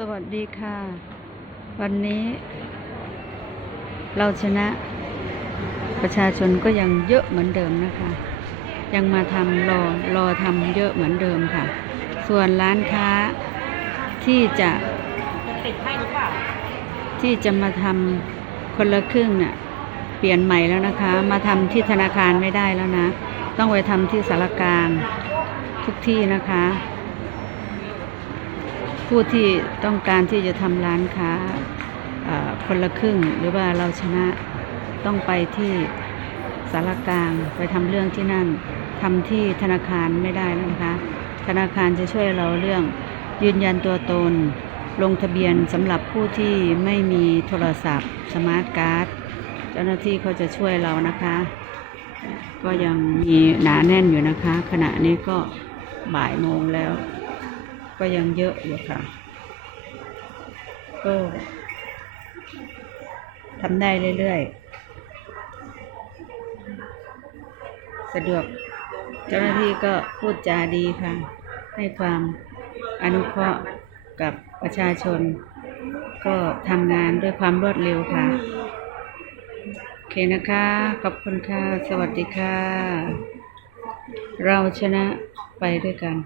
สวัสดีค่ะ วันนี้ เราชนะประชาชนก็ยังเยอะเหมือนเดิมนะคะ ยังมาทำรอรอทำเยอะเหมือนเดิมค่ะ ส่วนร้านค้าที่จะติดให้หรือเปล่าที่จะมาทำคนละครึ่งเนี่ยเปลี่ยนใหม่แล้วนะคะ มาทำที่ธนาคารไม่ได้แล้วนะ ต้องไปทำที่สารกลางทุกที่นะคะ ผู้ที่ต้องการที่จะทำร้านค้าคนละครึ่ง หรือว่าเราชนะต้องไปที่สารกลางไปทำเรื่องที่นั่นทำที่ธนาคารไม่ได้แล้วนะคะ ธนาคารจะช่วยเราเรื่องยืนยันตัวตน ลงทะเบียนสำหรับผู้ที่ไม่มีโทรศัพท์ สมาร์ทการ์ดเจ้าหน้าที่เขาจะช่วยเรานะคะ ก็ยังมีหนาแน่นอยู่นะคะ ขณะนี้ก็บ่ายโมงแล้ว ก็ยังเยอะอยู่ค่ะ ก็ทำได้เรื่อยๆ สะดวก เจ้าหน้าที่ก็พูดจาดีค่ะ ให้ความอนุเคราะห์กับประชาชน ก็ทำงานด้วยความรวดเร็วค่ะ โอเคนะคะ ขอบคุณค่ะ สวัสดีค่ะ เราชนะไปด้วยกัน